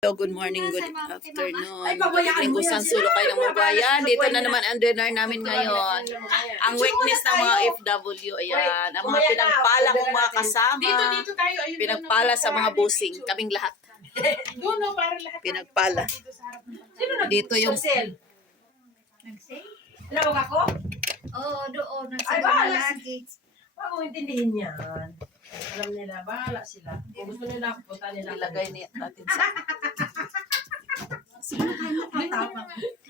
Hello, good morning, good afternoon. Lingkusan sulo kayo ng Mabayan. Dito na naman ang dinner namin ngayon. Ang weakness ng mga FW, ayan. Ang mga pinagpala kong mga kasama. Pinagpala sa mga busing. Kaming lahat. Pinagpala. Dito yung... Tinawag ako? Oo, doon. Ay, bahala lagi. Huwag mo intindihin yan. Alam nila, bahala sila. Kung gusto nila, punta nila. Ilagay natin sa...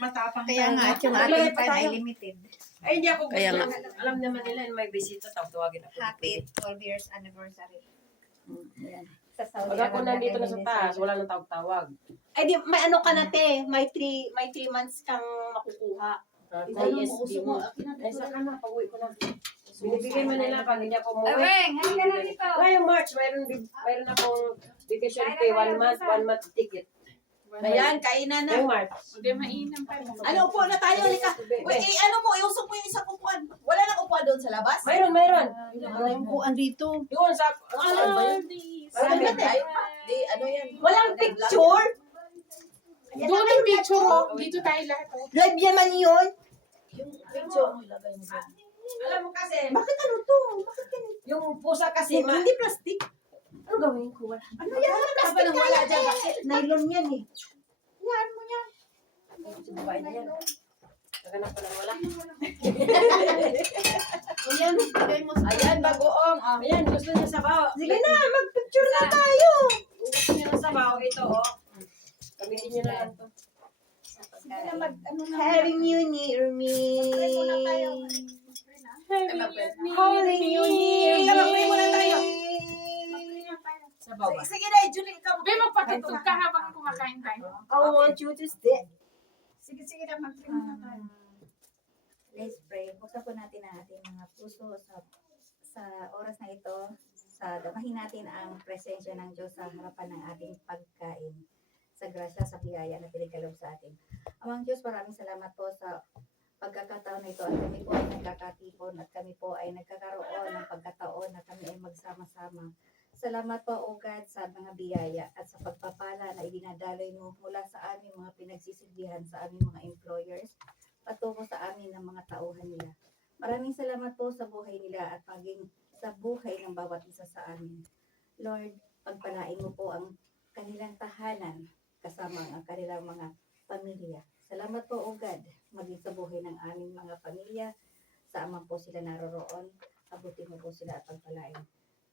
Matapang. Kaya nga, at yung ating time ay limited. Ay, hindi ako gusto. Kaya nga. Alam naman nila, may bisita, tawagin ako. Happy 12 years anniversary. Ayan. Sa Saudi Pag ako Arabia, nandito na sa Indonesia. taas, wala nang tawag-tawag. Ay, di, may ano ka na, te. May 3 months kang makukuha. ISD mo. Ay, sa kana, pag-uwi ko na. Binibigay man nila pag hindi ako umuwi. Aweng, halika na dito. Ngayong March, mayroon akong vacation pay, 1 month ticket. Ayan, kainan na. Ngayong March. Ano, upo na tayo. Halika. Wait, ano mo, iusok mo yung isang upuan. Wala nang upuan doon sa labas? Mayroon. Wala yung upuan dito. Yun, sa... Marami tayo. Di, ano yan? Walang picture? Doon ang picture, oh. Dito tayo lahat, oh. Live yaman yun? Yung picture mo, ilagay mo doon. Alam mo kasi, Bakit ano to? Bakit ganito? yung pusa kasi, Hindi plastic. ano gawin ko? Wala. Ano yan? Plastic na yan eh. Nylon yan eh. Yan mo yan. Sa babae na yan. Naganap pa lang wala. Ayan, bigay mo. Ayan, bagoong. Ayan, gusto niya sabaw. Sige na, mag-picture na tayo. Kung gusto niya ng sabaw, ito, oh. Gamitin niyo na lang to. Happy New Year, me. Holy New Year! Magpray muna tayo. Sabaw ba? Sige na, Julie, ikaw. Be, magpatutog ka habang kumakain tayo. I want you to stay. Sige na, mag-pray muna tayo. Let's pray. Buksan po natin ang ating mga puso sa oras na ito. Damahin natin ang presensya ng Diyos sa harapan ng ating pagkain. Sa grasya, sa biyaya na pinagkaloob sa atin. Amang Diyos, maraming salamat po sa pagkakataon na ito at kami po ay nagkakatipon at kami po ay nagkakaroon ng pagkataon na kami ay magsama-sama. Salamat po, O God, sa mga biyaya at sa pagpapala na idinadaloy mo mula sa aming mga pinagsisilbihan sa aming mga employers patungo sa amin ng mga tauhan nila. Maraming salamat po sa buhay nila at maging sa buhay ng bawat isa sa amin. Lord, pagpalain mo po ang kanilang tahanan kasama ang kanilang mga pamilya. Salamat po, O God, maging sa buhay ng aming mga pamilya. Saan po sila naroroon, abutin mo po sila at pagpalain.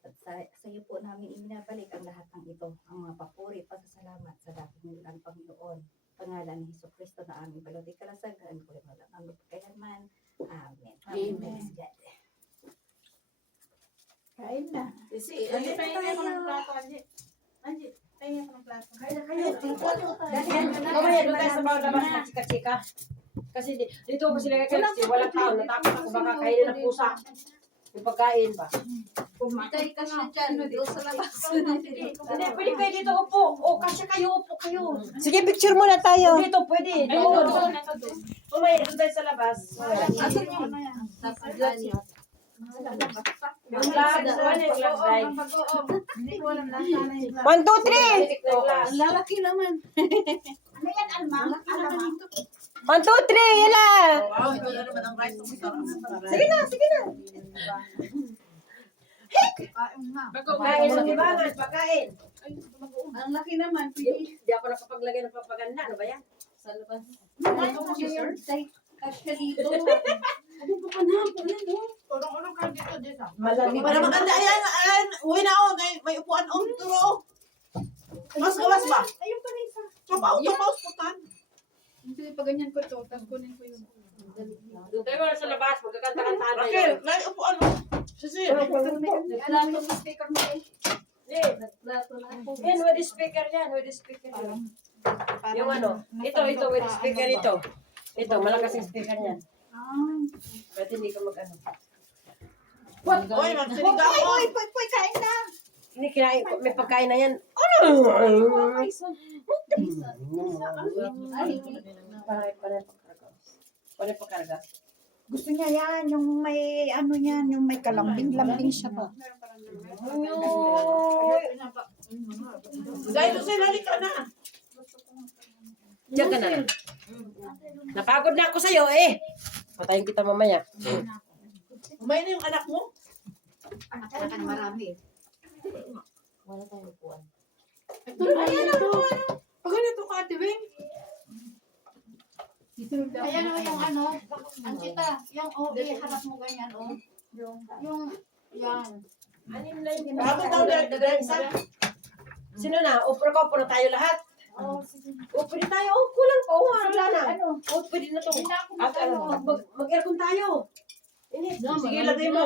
At sa iyo po namin ibinabalik ang lahat ng ito, ang mga papuri, pasasalamat sa dating nilang Panginoon. Pangalan ni Jesucristo na aming baloti kalasagan, kung wala ang kailanman. Amen. Amen. Kain na. Anji, tayo ako ng plato, Anji. Anji, tayo ako ng plato. Mamaya doon tayo sa bawah labas na chika-chika. Kasi dito ko sila kasi walang tao. Natakot ako baka kainin ng pusa. Yung pagkain ba? Tay ka na dyan, doon sa labas. Hindi, pwede kayo dito upo. O, kasya kayo, upo kayo. Sige, picture muna tayo. Dito, pwede. Ay, Doon. doon. Mamaya doon tayo sa labas. Asan yung ano yan? Yung glass, ano yung glass drive? Hindi ko alam na sana yung 1, 2, 3. Glass. Lalaki naman. Ano yan, Alma? Alma? 1, 2, 3. Yan lang. Wow, ito na naman ang rice. Sige na, sige na. Pagkain sa libangan, pagkain. Ang laki naman. Hindi ako nakapaglagay ng papaganda. Ano ba yan? Sa labas. Ano mo siya, sir? Kasya dito. Ulong-ulong ka dito, dito. Malamig. Para maganda, ayan, uwi na ako. May upuan on turo. Mas gawas ba? Ayun pa rin sa... Tumaw, putan. Hindi, pag ganyan ko to, tapos kunin ko yun. Doon tayo muna sa labas, magkakanta-kantaan tayo. Raquel, may upuan mo. Sisi. Nagplato ng speaker mo eh. Hindi. Nagplato na ako. Yan, with the speaker yan, with the speaker yan. Yung ano, ito, with the speaker ito. Ito, malakas yung speaker niyan. Pwede hindi ka mag-ano. Uy, magsinigaw ko. Poy, kain na. Hindi kinain, may pagkain na yan. Paano pagkarga? Gusto niya yan, yung may ano yan, yung may kalambing-lambing siya pa. Dahil doon sila, halika na. Diyan ka na lang. Napagod na ako sa'yo eh. Patayin kita mamaya. Kumain na yung anak mo? Anak ka na marami. Wala tayong upuan. Ayan ako, ano? Pag ganito ka, Ate Wing. Ayan o yung ano, ang kita, yung harap mo ganyan o. Yung, yan. Bago daw na isa. Sino na? Upo na tayo lahat. Oh, sige. Upo din tayo. Oh, kulang pa. Oh, wala na. Ano? Oh, pwede na to. Hindi na ako At ano, mag-aircon tayo. Init. Sige, lagay mo.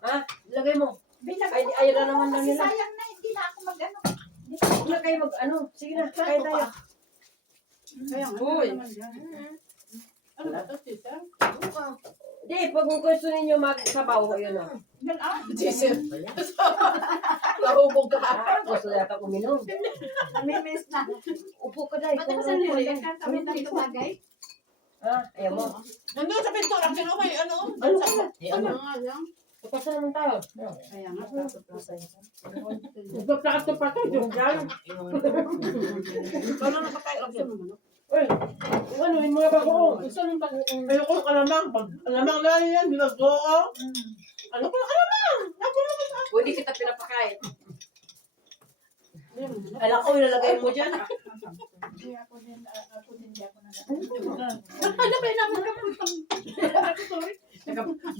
Ha? Lagay mo. Ay, ayaw na naman lang nila. Sayang na, hindi na ako mag-ano. Huwag na kayo mag-ano. Sige na, kain tayo. Kaya nga, Uy. ano naman yan? Ano ba ito, sister? Di, pag gusto ninyo magsabaw, yun o. Yan ah. Jesus. Lahubog ka. Ah, gusto yata kuminom. Namimiss na. Upo ka dahil. Ba't ka sa lili? Kami na ito bagay? Ah, ayaw mo. Nandun sa pinto lang, sino may ano? Ano ka na? Ano nga lang? Tapos naman tayo. Kaya nga, plato-plato. Magpaplakas pa to, yung dyan. Ano nakakain lang yun? Uy, yung ano, yung mga bagoong. Gusto nung bagoong. Ayoko ng alamang. Pag alamang na yan, binagoo. Ano ko ng alamang? Pwede kita pinapakain. Yan. Alam ko, ilalagay mo dyan. Hindi ako din, hindi ako na. Ano ba yung naman ka?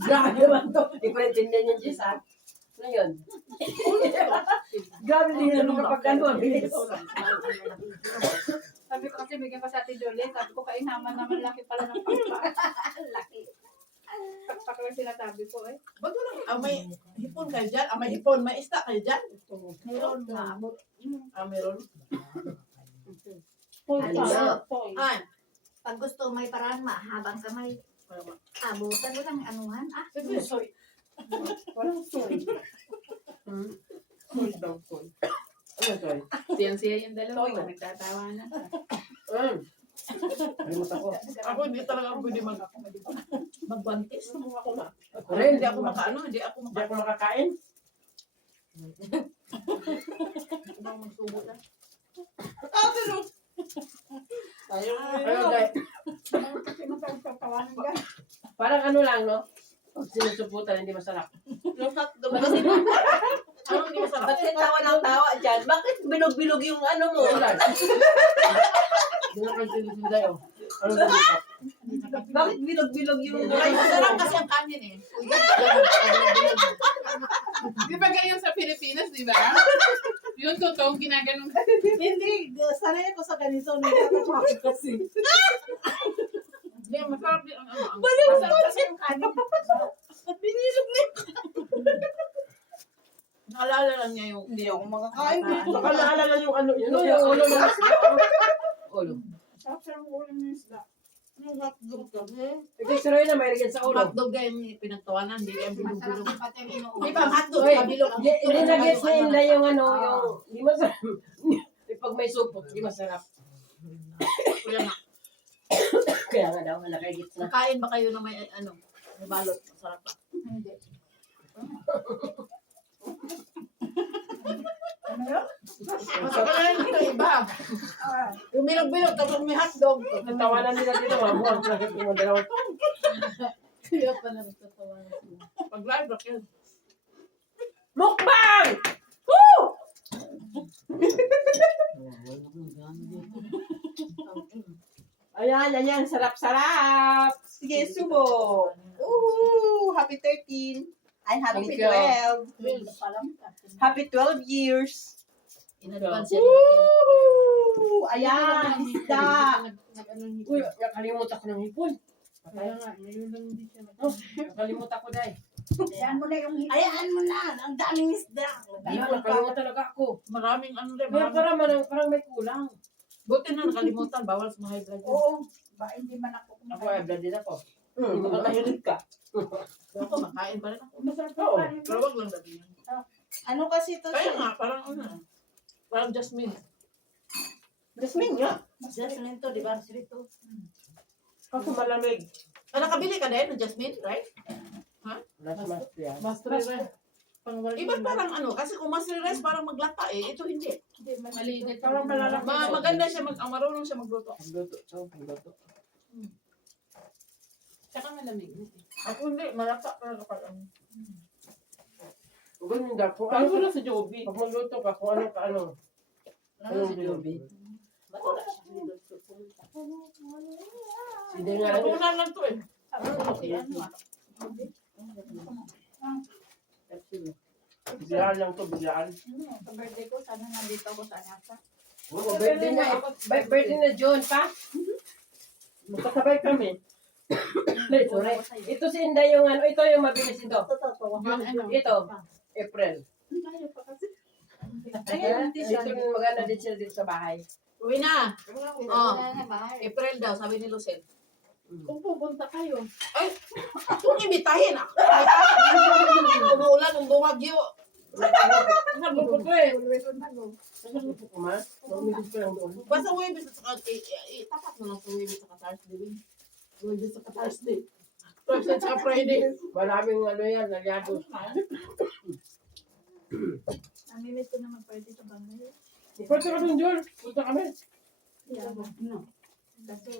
Grabe naman to. Hindi ko naintindihan yung Diyos, ha? Ngayon. Grabe din naman kapag ano, ang bilis. Sabi ko kasi bigyan ko sa Ate Jolie, sabi ko kainaman naman laki pala ng pakpak. Laki. Pakpak lang sinasabi ko eh. Ba't wala? May hipon kayo dyan? May hipon, may isda kayo dyan? Meron na. Meron. Ano? An? Pag gusto may paraan, mahabang kamay. Abutan mo lang anuhan. Ah, Sige, soy. Walang soy. Soy daw, soy. Ano to? Siya yung dalawa. Soy. Nagtatawa na. Alimutan ko. Ako hindi talaga pwede magbantis. Ako na. Ako rin. Hindi ako makaano, hindi ako Hindi ako makakain. magsubo na. Pero. Tayo. Ano, guys? Kasi magtatawanan ka. Parang ano lang, no? Pag sinusuputan, hindi masarap. Yung hotdog. Ano hindi masarap? Ba't tawa ng tawa dyan? Bakit bilog-bilog yung ano mo? Ulan. Hindi na kayo sinusunday, oh. Ano ba ito? Bakit bilog-bilog yung Ay, masarap kasi ang kanin eh. Di ba ganyan sa Pilipinas, di ba? Yung totoong ginaganon. Hindi, sanay ako sa ganito. Nagkakakakit kasi. Hindi, masarap din ang ano. Masarap kasi ang kanin. Binilog na yung naalala lang niya yung hindi ako makakain. Baka naalala yung ano, yung ulo mo. Ulo. Sarap ng ulam ng isda. Yung hotdog kasi. Ikaw si Roy na may lagyan sa ulo. Hotdog na yung pinagtawanan, hindi yung Masarap bilog-bilog. ang pati yung inuulam. Di ba, hotdog, Uy, bilog. hindi na-gets na yun na yung ano, yung, hindi masarap. Pag may supot, hindi masarap. Kaya nga, Kaya nga daw, nakagits na. nakain ba kayo na may ano, may balot? Masarap pa. Hindi. Masarap na rin ito iba. Yung bilog-bilog, tapos may hotdog. Natawanan nila dito, mabuhan sa hit mo dalawa. Kaya pala nagtatawanan sila. Pag live, bakit? Mukbang! Woo! Ayan, ayan, sarap-sarap. Sige, subo. Ooh, happy 13. Ay, happy Thank you. 12. Happy 12 years. In advance yan. Woo! Ayan, isda. Uy, nakalimutan ko ng hipon. Kaya nga, ngayon lang hindi siya Oh, nakalimutan ko dahil. Ayan mo na yung Ayan mo na. Ang daming isda. Ayun, nakalimutan talaga ako. Maraming ano rin. Pero parang may kulang. Buti na nakalimutan. Bawal sa mga high blood. Oo. Ba, hindi man ako Ako ay blood din ako. Hmm, Hindi ka mahilig ka. Ako, makain pa rin ako. Masarap Oo. ang kanin. Pero wag lang dati yun. Ano kasi ito Kaya siya? nga, parang ano. Parang Jasmine. Jasmine nga. Jasmine to, di ba? Ako malamig. Nakabili ka din ng Jasmine, right? Last month yan. Master rin. Iba parang ano, kasi kung mas rice parang maglata eh. Ito hindi. Maliit. Parang malalaki. Maganda siya, marunong siya magluto. Luto. Luto. Tsaka malamig. Ako hindi, malasa pero kapag Ganun daw. Kung Paano ano wala sa Joby? pag magluto ka, kung ano ka ano. Anong Joby? Hindi nga lang. Punan lang to eh. Biglaan lang to, biglaan. Sa birthday ko, sana nandito ako sa Anasa. Oo, birthday na. Birthday na John pa. Magkasabay kami. Sorry. Ito si Inday yung ano, ito yung mabilis ito. Yung ano? Ito, April. Ayan, Dito maganda din sila dito sa bahay. Uwi na. Oh, Wala na bahay. April daw, sabi ni Lucel. Kung pupunta kayo. Kung imitahin ako. Umuulan, bumagyo. Nabuko ko eh. Nabuko ko ma. Mamigis ko lang doon. Basta Webes at saka, tapat mo lang sa Webes at saka Thursday. Webes at saka Thursday. Thursday at saka Friday. Maraming ano yan, aliados. Namimiss ko na mag-party sa Bangladesh. Punta kami John. Punta kami. Kaso,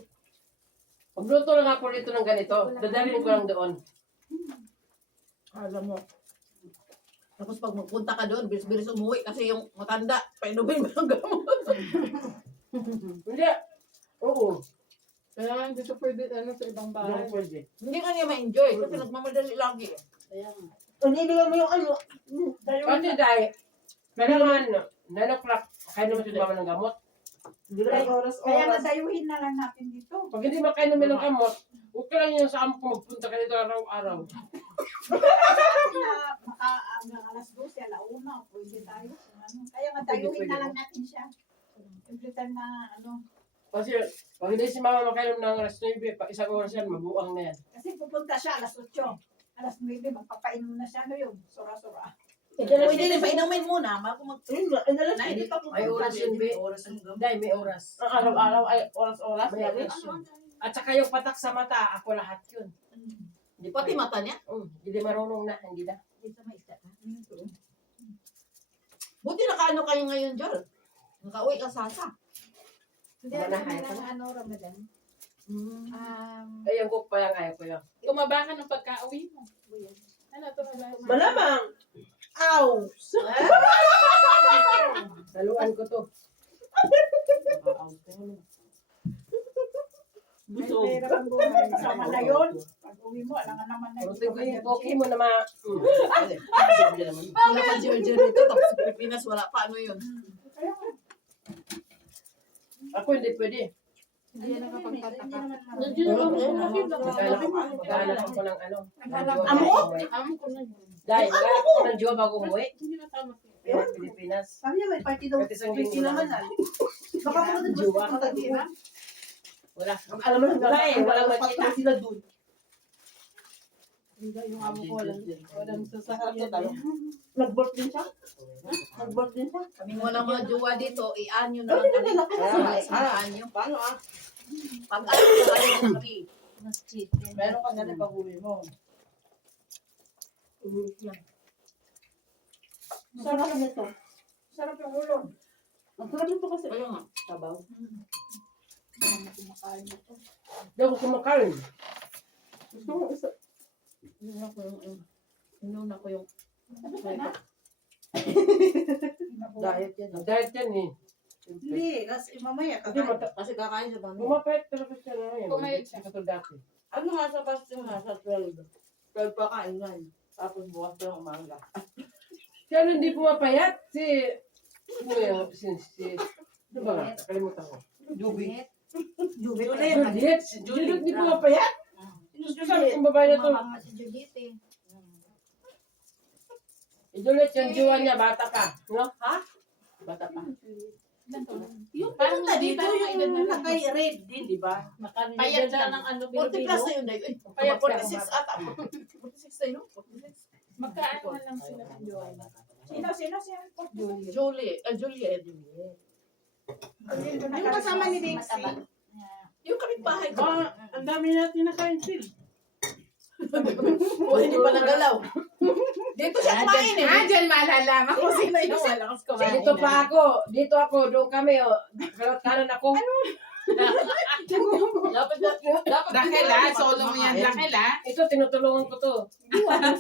Pagluto lang ako dito ng ganito. Dadalhin ko lang doon. Alam mo. Tapos pag magpunta ka doon, bilis-bilis umuwi kasi yung matanda, painumin mo ng gamot. Hindi. Oo. Kaya hindi siya pwede ano, sa ibang bahay. Hindi pwede. Hindi ka niya ma-enjoy kasi nagmamadali lagi. Niligaw mo yung ano. Kasi dahil, kailangan, 9 o'clock, kainom si mama ng gamot. kaya nadayuhin na lang natin dito. Pag hindi makainom ng gamot, huwag ka lang yung sa amo ko magpunta ka dito araw-araw. Hanggang alas 12, alauna, pwede tayo. Kaya nadayuhin na lang natin siya. Every time na Kasi, pag hindi si mama makainom ng alas 9, pag isang oras yan, mabuang na yan. kasi pupunta siya alas 8. Alas 9, magpapainom na siya ngayon. Sura-sura. Pwede rin painumin muna, bago mag... May oras yun, be. Dahil may oras. Ang araw-araw ay oras-oras. May oras yun. At saka yung patak sa mata, ako lahat yun. Hindi Pati mata niya. Hindi marunong na, hindi na. Dito may isda. Buti nakaano kayo ngayon, Jol. Nakauwi ka sasa. Hindi Manahay naman pa. ng Ramadan. Ayun ko pa yung ayaw ko yun. Tumaba ka ng pagka-uwi mo. Ano to? Malamang! Ow! Saluan ko to. Busog. May hirap ang buhay. Kasama na yun. Pag uwi mo, alangan naman na Buti ko yung poki mo na ma... Wala pa Georgia dito, tapos sa Pilipinas, wala pa ano yun. Ako hindi pwede. Hindi na nakapagtataka. Maghanap ako ng ano. Amo? Amo ko na yun. Dahil maghanap ako ng jowa bago umuwi. Hindi na tama. Pilipinas. Sabi niya may party daw. Kahit isang Hindi linggo naman lang. Baka po natin Jowa. matagina. Wala. Alam mo lang, Wala eh, walang makita. sila dun. Yung amo ko walang sasakyan. Nag-birth din siya? Nag-birth din siya? Kaming walang mga jowa dito, i-anyo na lang kami. I-anyo. Paano ah? Pag-anyo na kayo ng kami. Meron ka na rin pag-uwi mo. Sarap nito. Sarap yung ulo. Ang sarap nito kasi. Ayun nga. Sabaw. Hindi ako kumakain. Gusto mo isa. Inuna ko yung... Diet yan. Diet yan eh. Hindi, kasi mamaya Hindi kakain. mata. Kasi kakain sa bangin. Bumapait talaga siya na yun. Pumayat Hindi katulad dati. Ano nga sa fasting nga sa 12? 12 pa kainan. Tapos bukas pa yung umaga. Siya hindi pumapayat. Si... Ano yun? Ano ba nga? Nakalimutan ko. Jubi. Juliet. Si Juliet hindi pumapayat. Sabi kong babae na to. Mahanga si Judith eh. Si Juliet yung jowa niya, bata pa. No? Ha? Bata pa. Yung Parang punta hindi, dito, parang yung kailan na- naka-red din, di ba? Payat na ng ano, 40 plus na yun, Day. Ay, kaya 46 ata. 46 tayo, no? 46. Magkaano na lang sila ng Joanna. Sino siya? Julie. Julie. Yung kasama ni Dixie. Yung kapitbahay ko. Ang dami natin nakain still. O, hindi pa nagalaw. Dito siya kumain eh. Ah, dyan malalaman kung sino yung malakas kumain. Dito pa ako. Dito ako. Doon kami. Oh. Kalot kanan ako. Dapat Raquel ha, solo mo yan, Raquel ha. Ito, tinutulungan ko to.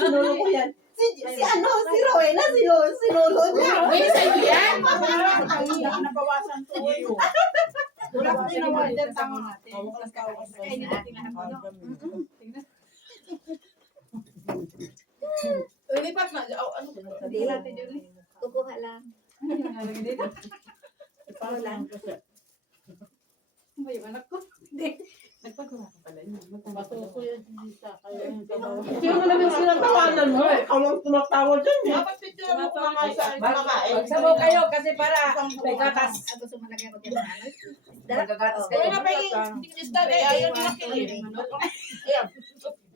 sinulong ko yan. Si Rowena, sinulong niya. Uy, sa'yo yan. Nabawasan to. Wala ko ginawa dyan. Tama natin. Kainin natin lahat. Lipat na. Ano ba? Hindi natin yun. Kukuha lang. Ikaw lang. Ano ba yung anak ko? Hindi. Nagpagawa ka pala yun. Matuto yan si Lisa. Kaya yung Sino mo naman sinatawanan mo? Ikaw lang tumatawa dyan eh. Dapat picture mo kumakain sa kumakain. Magsabaw kayo kasi para may gatas. Gusto mo lagyan ko dyan ng ano? Magagatas Kaya kayo. na ba yung kristal eh. Ayaw nila kilin. Ayan.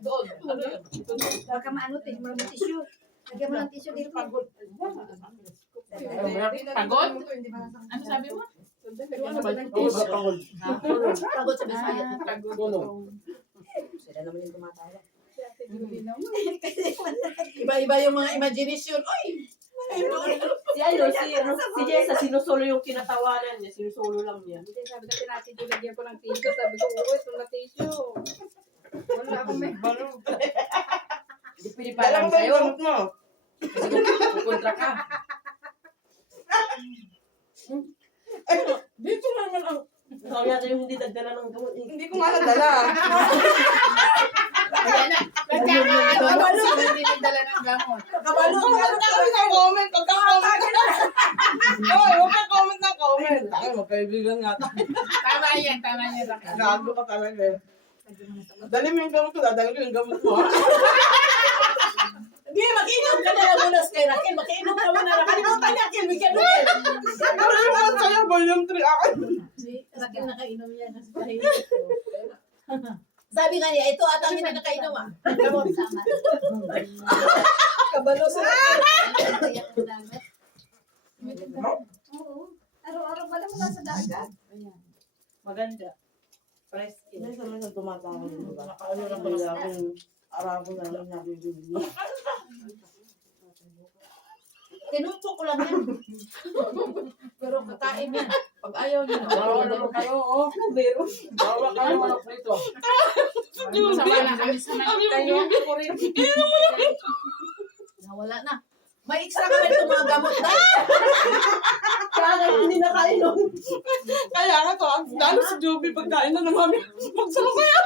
Doon. Ano yun? Huwag ka maano, tingin mo ng tissue. Lagyan mo ng tissue dito. Pagod? Ano sabi mo? Pagod sa Bisaya. Sila naman yung tumatawa. Iba-iba yung mga imagination. Oy! Si Jessa, sinusulo yung kinatawanan niya. Sinusulo lang niya. Sabi natin natin, lagyan ko ng tissue. Sabi ko, ito na tissue. Wala akong may balo. Hindi pwede pa alam sa'yo. mo? Kasi kukontra ka. Dito naman ang... Ikaw yata yung hindi nagdala ng gamot. Hindi ko nga nadala. Kabalo. Hindi nagdala ng gamot. Kabalo. Huwag ka comment. Huwag ka comment. Huwag ka comment ng comment. Ay, magkaibigan nga tayo. Tama yan, Raquel. Gago ka talaga eh. Dali mo yung gamot ko. Dadali ko yung gamot mo. Hindi, mag-inom ka na lang muna kay Raquel. Mag-inom ka muna. Nakalimutan niya, Raquel. Bigyan mo yan. Nakalimutan sa'yo, volume 3 ako. Raquel nakainom yan. Sabi nga niya, ito ata ang hindi nakainom ah. Gamot. Sama. Kabalo sa Oo. Araw-araw pala mula sa dagat. Maganda. Fresh skin. May sa mga tumatawa din ba? Ano na pala akong arabo na lang nabibili. Tinumpo ko lang yan. Pero kakain yan. Pag ayaw niya. Bawa naman kayo, oh. Meron. Bawa kayo manok dito. Sama na kami sa Kayo, ako rin. Nawala na. May extra kami itong mga gamot na. Kaya hindi nakainom. Kaya nga to, lalo si Joby pagkain na ng mami. Magsalubaya.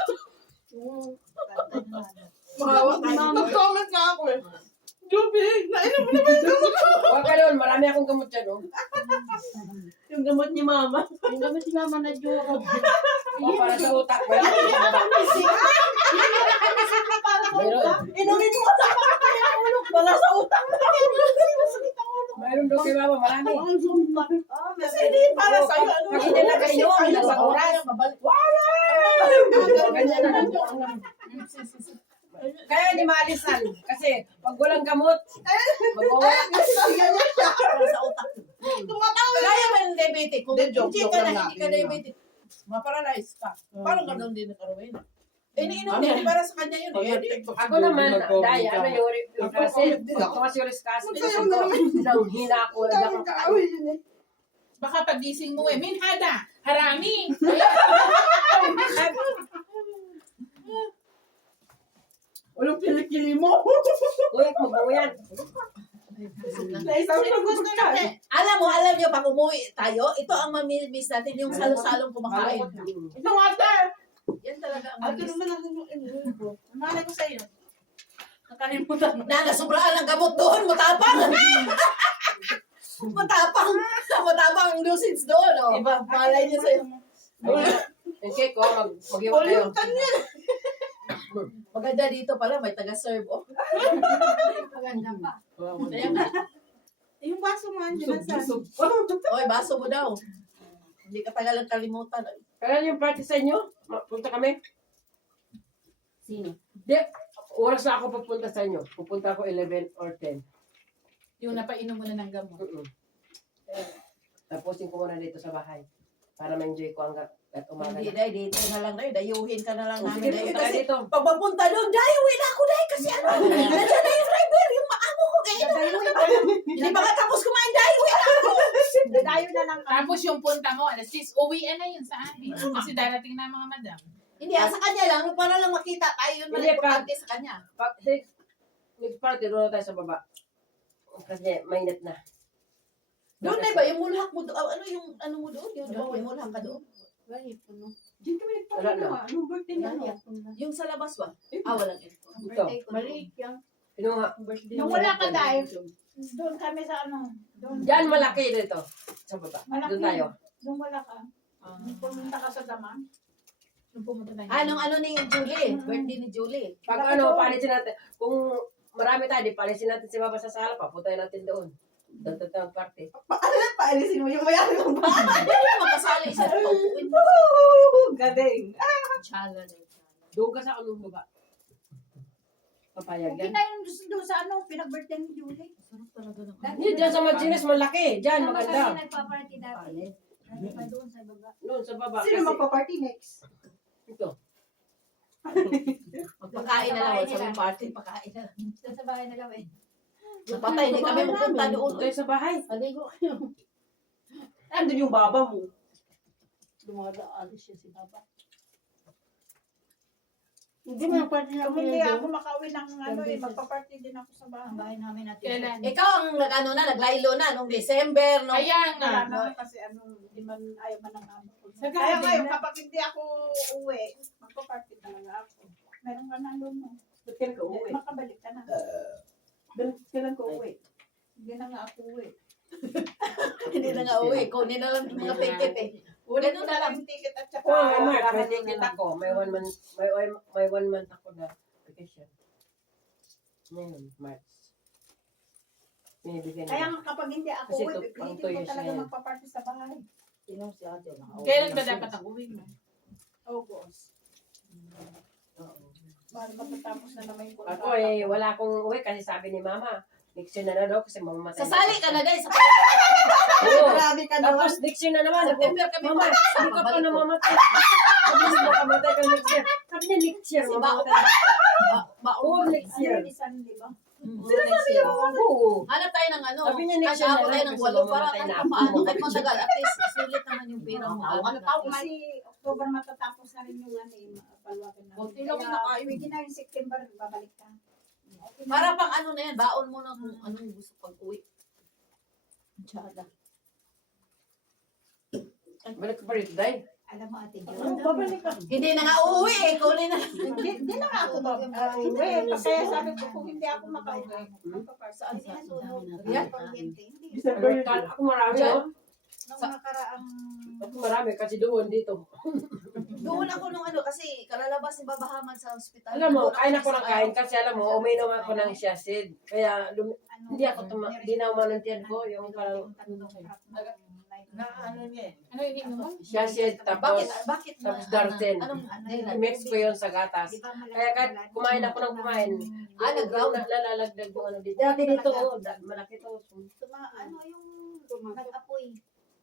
Mahawak tayo. Nag-comment nga ako eh. Joby, nainom mo naman yung gamot ko. Huwag ka doon, marami akong gamot dyan, oh. Yung gamot ni Mama. Yung gamit si Mama na Juro. O, para sa utak. Mayroon. Inumin mo sa wala sa utak. Mayroon doon kay Mama, marami. Kasi hindi para sa'yo. Ano? Pag hindi na kayo, isang oras. Ganyan na lang. Kaya hindi maalisan. Kasi pag walang gamot, magwawala. Sa utak. Kaya ba yung diabetic? Kung hindi ka na hindi ka diabetic, maparalyze ka. Parang ganun din na karoon. Iniinom din, para sa kanya yun. Ako naman, dahil ano yung kasi, pag tumas yung risk hina ako, nagkakaroon. Baka pagising mo eh, minhada, harami. Walang kilikili mo. Uy, magbawa yan. Gusto natin. Alam niyo, pag umuwi tayo, ito ang mamimiss natin, yung salo-salong kumakain. Ito water. Yan talaga ang mamimiss. natin yung inuwi ko. Malay ko sa'yo. Nakalimutan mo. Nanasobraan ng gamot doon, matapang. Matapang ang dosage doon. Oh. Malay niyo sa'yo. Okay ko, mag-iwan kayo. Maganda dito pala, may taga-serve. Oh. Maganda pa. Kaya nga. Yung baso mo, andyan na sa... Oy, baso mo daw. Hindi ka tagalang kalimutan. Kailan yung party sa inyo? Punta kami? Sino? Di, oras na ako pupunta sa inyo. Pupunta ako 11 or 10. Yung napainom mo na ng gamot. Tapusin ko muna dito sa bahay. Para ma-enjoy ko hanggang at umaga. Hindi, Day. Dito na lang, Day. Dayuhin ka na lang namin, Sige, Day. punta ka Kasi dito. pag mapunta doon, Day, uwi na ako, Day. Kasi ano, nandiyan na yung driver, yung maamo. Hindi ba ka tapos kumain dahil uwi na ako? Dayo na lang kami. Tapos yung punta mo, alas 6, uwian na yun sa amin. Kasi darating na mga madam. Hindi, sa kanya lang. Para lang makita tayo yun. Hindi, Importante sa kanya. Pag next party, doon na tayo sa baba. Kasi mainit na. Doon na ba? Yung mulhak mo doon. Ano yung ano mo doon? Yung mulhak ka doon. Diyan kami Wala na. nagpapagawa. Anong birthday niya? Yung sa labas ba? Walang aircon. Ito. Maliit yan. Kinuha. Nung wala ka dahil, doon kami sa ano, doon. Diyan malaki dito. Sa baba. Malaki. Doon tayo. Doon wala ka. Nung pumunta ka sa Daman. Nung pumunta tayo. Anong ano ni Julie? Birthday ni Julie. Pag ano, palisin natin. Kung marami tayo, di palisin natin si Baba sa sala. Papuntahin natin doon. Doon tayo party. Paalisin mo yung mayari ng bahay. Hindi naman kasali sa paupuin. Galing. Chala na. Doon ka sa anong baba. Papayag Okay yan. na yung doon sa ano, pinag-birthday ni Julie. Sarap talaga ng Dati Hindi, dyan sa Martinez, malaki. Diyan, Tama maganda. kasi nagpa-party dati. Dati pa doon sa baba. Doon sa baba. Sino kasi- magpa-party next? Ito. Magpakain na lang. Sabi party, pakain na lang. Doon sa bahay na gawin. Napatay, hindi kami pupunta doon. Doon sa bahay. Aligo kayo. Andun yung baba mo. Dumadaalis siya si Papa. Hindi mo yung party na Kung hindi ako makauwi ng ano eh, magpa-party din ako sa Ang bahay. bahay namin natin. Kailan? Ikaw ang nag-ano na, naglaylo na nung December. Nung... Ayan Wala na. naman kasi ano, hindi man ayaw man ng amo ko. Sa Kaya garden ngayon, na. kapag hindi ako uwi, magpa-party talaga ako. Meron ka na doon mo. Ba't ka nag-uwi? Makabalik ka na. Kailan ko uwi? Hindi na nga ako uwi. Hindi na nga uwi. Kunin na lang yung mga ticket eh. Ganun na lang yung ticket at saka Oh, may Mark, may ano ticket na lang. ako. May one month ako na vacation. Ngayon, March. Binibigyan Kaya nila. nga kapag hindi ako Kasi uwi, ito, pang pilitin ko tuyos talaga na yan. magpa-party sa bahay. Sinong si ate? Kailan ba dapat ang uwi mo? August. Para matatapos na naman yung Ako eh, wala akong uwi kasi sabi ni Mama, next year na daw kasi mamamatay. Sasali ka na guys. Oo. Grabe ka naman. Tapos next year na naman. September kami Mama, hindi ka pa namamatay. Tapos makamatay ka next year. Sabi niya next year, Si mamamatay. Oo, next Ano year. yung isang, di ba? Oo. Hanap tayo ng ano. Sabi niya next Kasi year ako na tayo lang ng kasi walo para mamamatay kahit na pa ako. paano. Kahit matagal. At least sulit naman yung pera mo. Kasi October matatapos na rin yung ano eh, paluwagan na. Konti lang yung nakain. Pwede na yung September, babalik ka. Okay na. Para pang ano na yan. Baon mo na kung anong gusto pag uwi. Tsada. Balik ka pa rito, Day. Alam mo ate Jo. Babalik ka. Hindi na nga uuwi eh. Kunin na. Hindi na nga ako uwi. Kaya sabi ko, kung hindi ako makauwi, magpa-party. Hindi na sunod. Yan. Hindi. Ako marami, no? Nung nakaraang Ako marami kasi doon, dito. Doon ako nung ano kasi kalalabas ni Babahaman sa ospital. Alam mo, Doon kain ako ng sa- kain kasi alam mo, uminom ako ng siasid. Kaya hindi ako hindi na umanon tiyan ko, yung parang Na ano niya eh. Ano yung ininom mo? siasid tapos Bakit? tapos Darten. Anong i-mix ko yun sa gatas. Kaya kahit kumain ako ng kumain, nag-ground? nalalagdag yung ano dito. Dati dito, oh, malaki to. ano yung nag-apoy.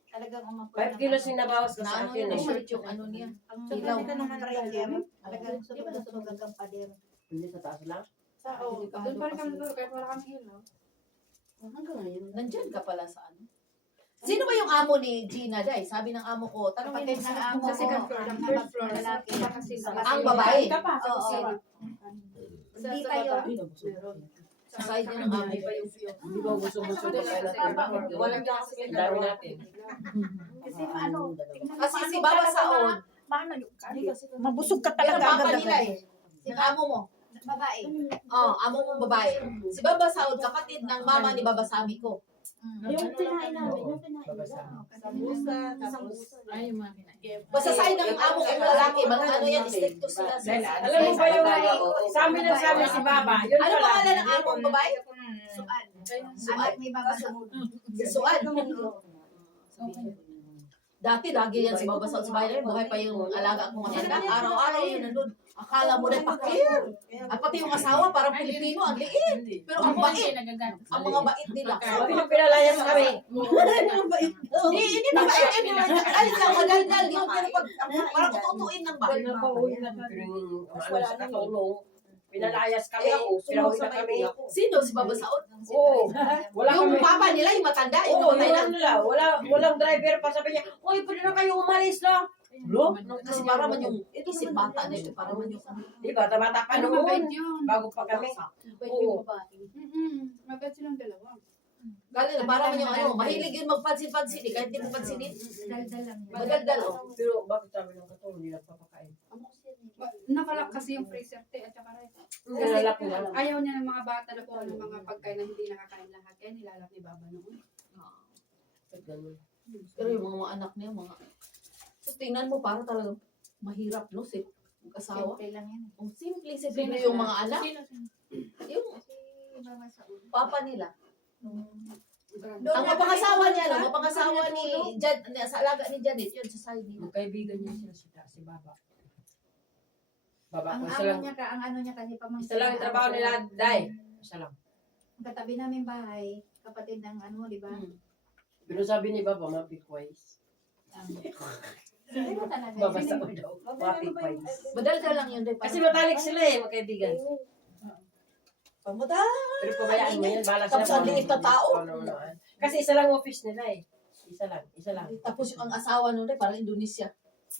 Talagang umapoy. 5 kilos yung nabawas ko sa Na ano akin. yun, Eh. umalit yung ano niya. Ang Ilaw. ka naman rin talagang sunog hanggang pader. Hindi sa taas lang. Doon pa rin kami doon, kahit wala kami ilaw. Hanggang ngayon. Nandyan ka pala sa ano. Sino ba yung amo ni Gina, Day? Sabi ng amo ko, tanongin mo Kapatid sa ng amo amo ko. ko. Ang first floor lalaki. Ang babae. Oo. Hindi pa yun. Sa side niya ng amo ko. Hindi ko gusto-gusto ko kaya natin. Bakit? Walang gas. Ang dami natin. Kasi ano, tingnan mo Kasi ano si Baba talaga Saon, na- Paano yung mabusog ka pero talaga papa agad nila eh. Yung amo mo. Babae. Amo mong babae. Si Baba Saon, kapatid ng mama ni Baba Sami ko. Yung kinain namin, yung kinain Ay, yung mga kinain. Basta side ng amo kong lalaki, ano yan, stricto sila. Alam mo ba yung sa amin ang sabi si Baba? Yun Ano pala. pangalan ng amo kong babae? Suan. Suan. Anak ni Baba Saon. Si Suan. Dati, lagi yan si Baba Saon sa bahay. Buhay pa yung alaga kong matanda. Araw-araw yun nandun. Akala mo na pakir. At pati yung asawa, parang Pilipino, ang liit. Pero ang bait. Ang mga bait nila. Sabi nung pinalayas kami. Hindi ba bait? Ay, lang, madaldal yun. Pero pag, parang tutuin ng bait. Pero yung ano sa katulong, Pinalayas kami ako. Pinauwi na kami. Sino si Baba Saot? Oo. Wala Yung kami. papa nila, yung matanda, yung Oo, namatay na. yun nila. Walang driver pa. Sabi niya, uy, pwede na kayo umalis na. Lo? Kasi para man yung isip bata na yun, para man yung Di ba, bata pa Ano noon. mabait yun? Bago pa kami. Oo. Mabait silang dalawa. Galing na, para man yung ano, mahilig yun magpansin-pansin eh, kahit di mo pansinin. Daldal lang yan. Madaldal, oh. Pero bakit sabi ng katulong hindi nagpapakain? Nakalak kasi yung freezer te at saka rice. Nilalap mo lang. Ayaw niya ng mga bata na kung anong mga pagkain na hindi nakakain lahat. Kaya nilalap ni Baba noon. Ganun. Pero yung mga anak niya, mga... So, tingnan mo, para talaga mahirap, no? Si mag-asawa. Simple lang yan. Ang simple yung mga anak. Yung Si Mama Saud. papa nila. Doon Ang na mapangasawa kami niya, no? pumunta. Mapangasawa ni Jan, sa alaga ni Janet, yun, sa side nila. Yung kaibigan niya sila si Baba. Baba, Ang isa ano lang. niya ka, ang ano niya kasi pamangkin. Isa lang ang trabaho nila, Day. Isa lang. Ang katabi namin bahay, kapatid ng ano, di ba? Pero sabi ni Baba, mapikways. Ano talaga? Baba sa daw, mapikways. Madaldal lang yun, din. Kasi matalik sila eh, magkaibigan. Pamuta. Pero pabayaan mo yan, bala sila. Tapos ang liit na tao. Kasi isa lang office nila eh. Isa lang. Tapos yung ang asawa nun, parang Indonesia.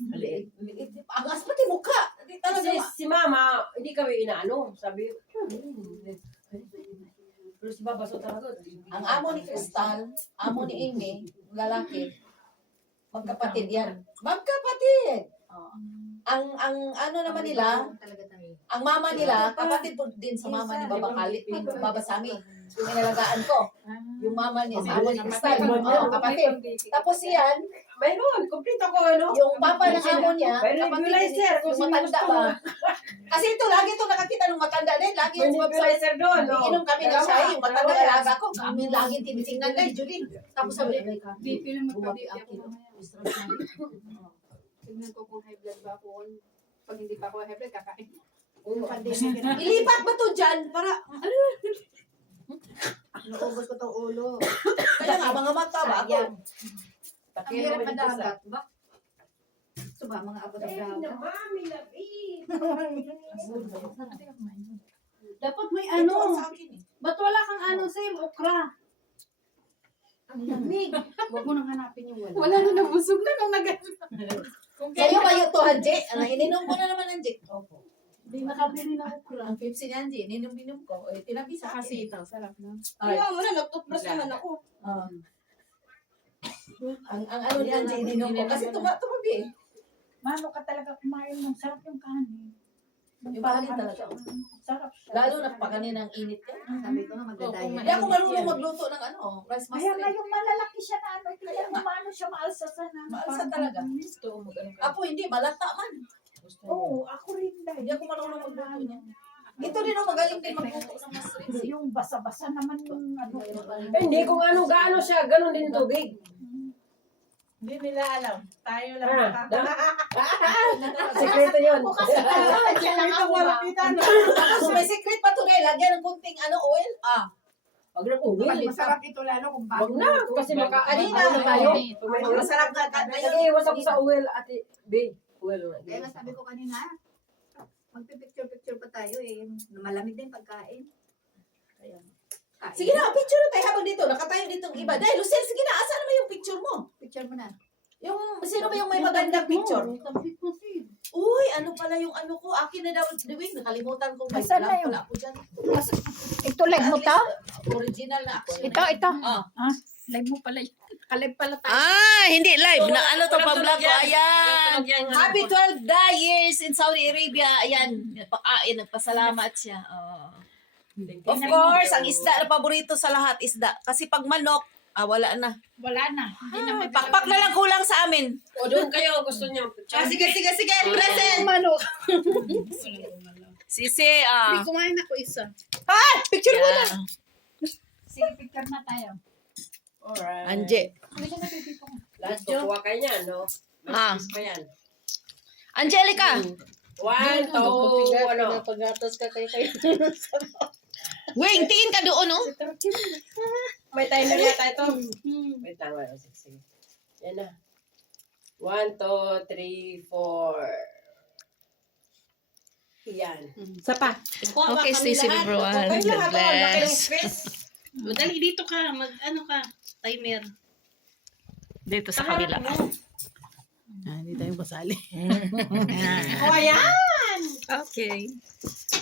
Maliit. Ang pati mukha. Hindi talaga. Kasi si Mama, hindi kami inaano. Sabi, pero si Baba, so talaga. Ang amo ni Crystal, amo ni Amy, lalaki, magkapatid yan. Magkapatid! Oh. Ang ano naman nila, Talaga tayo. ang mama nila, kapatid po din sa mama ni Baba Kali, Baba Sami. Yung inalagaan ko. Yung mama niya, sa amo ni Crystal. Oh, kapatid. Tapos yan, Mayroon, complete ako ano. yung papa ng amo niya, May kapatid nebulizer, din, kung yung sino matanda gusto ba? mo. Kasi ito, lagi ito nakakita ng matanda din. Lagi May yung Baba Sami. nebulizer doon. no? Iinom kami ng Dalawa, shayi, yung matanda dalawa. alaga ko. Kami lagi tinitingnan guys, Julie. Tapos sabi niya, BP lang bumabi magpa-BP ako. ako mamaya. Tignan ko kung high blood ba ako. Pag hindi pa ako high blood, kakain. Ilipat ba to dyan? Para, Naubos ko tong ulo. kaya nga, mga mata ba ako? Sayang. Ang Pakialam hirap mo dito sa- madagat ba? So ba, mga abot ng dagat? Mami, labi. Dapat may Ito ang ano. sa akin eh. Ba't wala kang ano, Sil? Okra. Ang lamig. Huwag mo nang hanapin yung wala. Wala na, nabusog na nung nag- Sa'yo kayo to, Hanje. Ininom ko na naman, Hanje. Opo. Hindi nakabili ng okra. Ang Pepsi ni Hanje, ininom ko. Eh, tinabi sa Saka akin. sitaw, sarap na. Ay, mo na, nag-toothbrush naman ako. ang ano ni Hanje, ininom ko. Kasi tumabi eh. Mano ka talaga kumain ng sarap yung kanin. Yung kanin talaga. Sarap siya. Lalo na pa kanina ang init yan. Sabi ko nga, magdadaya. Hindi ako marunong magluto ng ano, rice Kaya nga master. yung malalaki siya na ano, Kaya tingnan mo nga. maano siya maalsa na. Maalsa talaga. Gusto mo mag-ano ka? Ako hindi, malata man. Gusto mo. Oo, ako rin dahil. Hindi ako marunong magluto niya. Ito din ang magaling din magluto ng master. Yung basa-basa naman yung ano. Eh, hindi, kung ano, gaano siya, ganun din tubig. Hindi nila alam. Tayo lang Ah, nakaka- Sekreto yun. Siya lang ako ba? Tapos may secret pa to na, lagyan ng kunting ano, oil. Wag na kung Mas masarap ito lalo kung Wag na, kasi Kanina, ano tayo. masarap na Nag-iwas ako sa oil, ate. Babe, oil. Kaya nga sabi ko kanina, magpipicture-picture pa tayo eh. Malamig din pagkain. Kaya, Sige na, picture na tayo habang dito. Nakatayo dito ang iba. Dahil, Lucille, sige na, asan naman yung picture mo? picture mo na. Yung, sino ba yung may magandang picture? Uy, ano pala yung ano ko? Akin na daw, Dewey, nakalimutan kong may Asan na lang yun? pala ako dyan. Ito live mo ta? Original na ako. Ito. Ah. Live mo pala yun. Kalive pala tayo. Hindi live. Na ano to, pa-vlog ko. Ayan. Happy Happy 12 years in Saudi Arabia. Ayan. Pakain. Nagpasalamat siya. Oh. Of course, ang isda na paborito sa lahat, isda. Kasi pag manok, wala na. Wala na. Hindi na may Pakpak na lang kulang sa amin. O doon kayo, gusto niyo. Sige. Present. manok. Sisi, Kumain ako isa. picture mo na. Sige, picture na tayo. Alright. Anje. Lahat kukuha kayo niyan, no? Ah. Pa yan. Angelica. 1, 2, ano? Pagatas ka kayo. Wing, tingin ka doon, no? May timer yata ito. Wait lang, wait. Sige. Yan na. 1, 2, 3, 4. Yan. Isa pa. Okay, stay safe everyone. Kayo God lahat, oh, ang laki ng bless. space. Dali, dito ka. Timer. Dito sa kabila. Hindi tayo kasali. Oh, ayan! Okay.